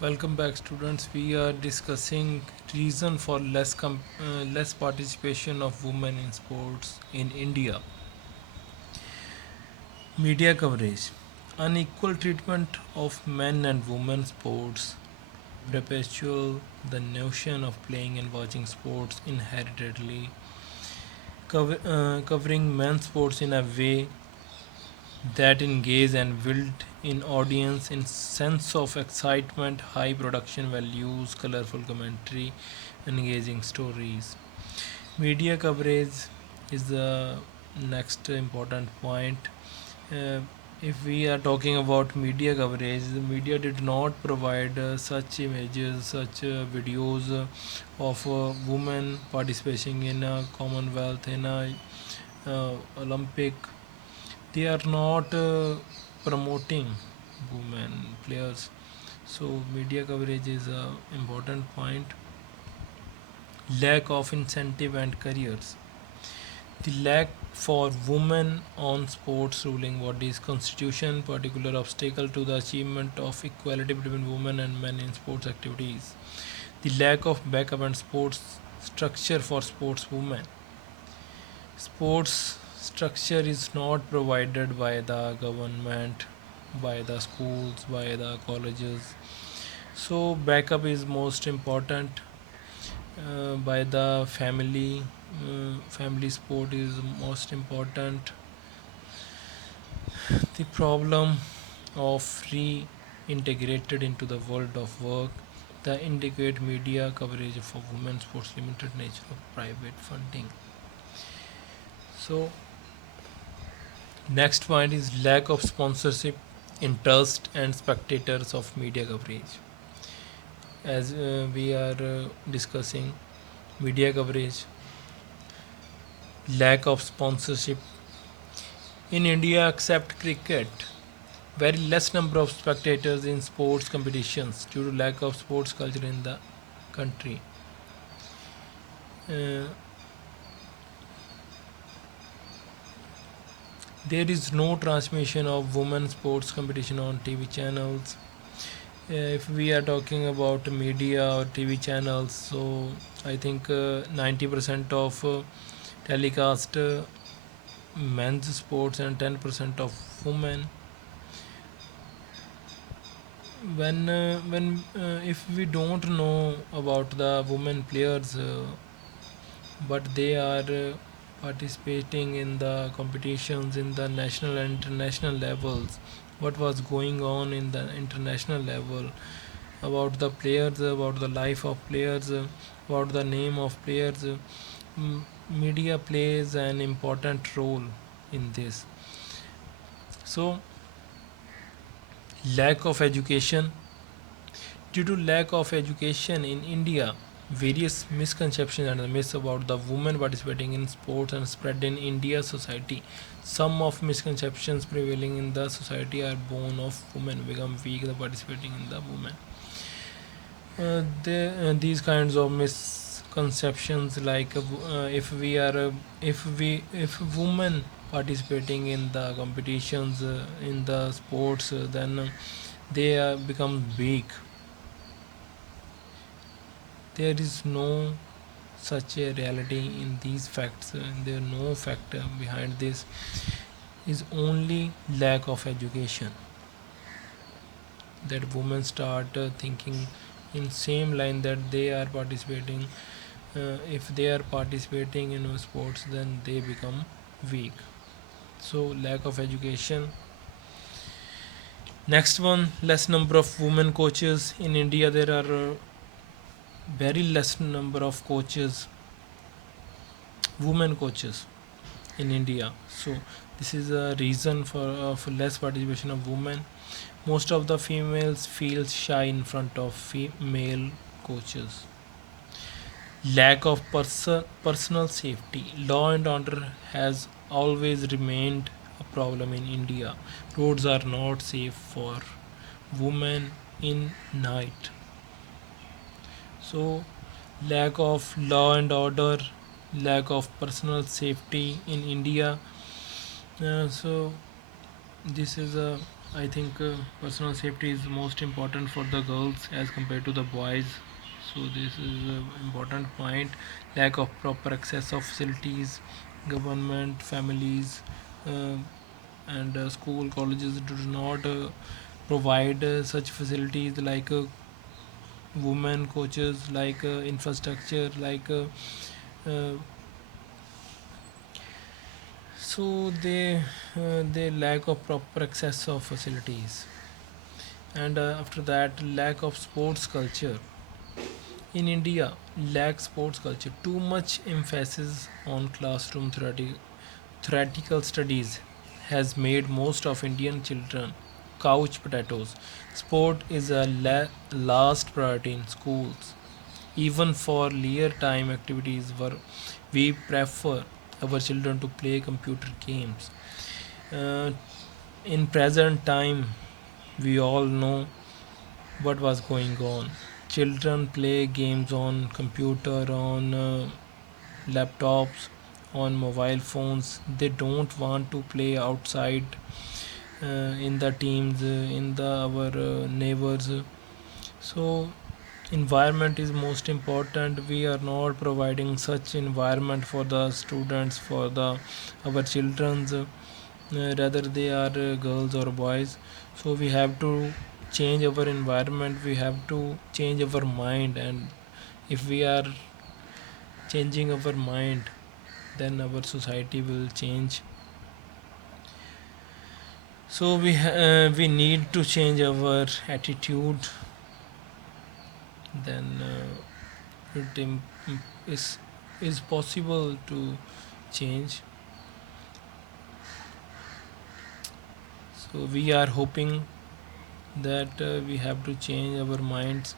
Welcome back, students. We are discussing reason for less participation of women in sports in India. Media coverage, unequal treatment of men and women sports, perpetual the notion of playing and watching sports inheritedly, covering men's sports in a way that engage and build in audience in sense of excitement, high production values, colorful commentary, engaging stories. Media coverage is the next important point. uh, if we are talking about media coverage, the media did not provide such images, such videos of women participating in a commonwealth, in a olympic. They are not promoting women players. So media coverage is a important point. Lack of incentive and careers, the lack for women on sports ruling bodies constitution particular obstacle to the achievement of equality between women and men in sports activities. The lack of backup and sports structure for sports women. Sports structure is not provided by the government, by the schools, by the colleges. So backup is most important, by the family. Family sport is most important. The problem of reintegrated into the world of work, the inadequate media coverage for women's sports, limited nature of private funding. So next point is lack of sponsorship, interest, and spectators of media coverage. As we are discussing media coverage, lack of sponsorship in India, except cricket, very less number of spectators in sports competitions due to lack of sports culture in the country. Uh, there is no transmission of women's sports competition on TV channels. If we are talking about media or TV channels, so I think 90% of telecast men's sports and 10% of women. When if we don't know about the women players, but they are participating in the competitions in the national and international levels, what was going on in the international level, about the players, about the life of players, about the name of players. Media plays an important role in this. So lack of education, due to lack of education in India, various misconceptions and myths about the women participating in sports and spread in India society. Some of misconceptions prevailing in the society are born of women become weak the participating in the women. These kinds of misconceptions, like if women participating in the competitions, in the sports, then they become weak. There is no such a reality in these facts. There no factor behind this, is only lack of education, that women start thinking in same line that they are participating. If they are participating in sports, then they become weak. So lack of education. Next one, less number of women coaches in India. There are very less number of coaches, women coaches in India. So this is a reason for less participation of women. Most of the females feel shy in front of male coaches. Lack of personal safety. Law and order has always remained a problem in India. Roads are not safe for women in night. So lack of law and order, lack of personal safety in India. So this is a I think personal safety is most important for the girls as compared to the boys. So this is an important point. Lack of proper access of facilities, government, families, uh, and school, colleges do not provide such facilities like women coaches, like infrastructure, like uh, so they lack of proper access of facilities, and after that lack of sports culture in India. Lack sports culture, too much emphasis on classroom theoretical studies has made most of Indian children couch potatoes. Sport is a last priority in schools. Even for leisure time activities where we prefer our children to play computer games. uh, in present time, we all know what was going on. Children play games on computer, on laptops, on mobile phones. They don't want to play outside in the teams, in the our neighbors. So environment is most important. We are not providing such environment for the students, for the our children's, rather they are girls or boys. So we have to change our environment, we have to change our mind, and if we are changing our mind, then our society will change. So we need to change our attitude, then it is is possible to change. So we are hoping that we have to change our minds.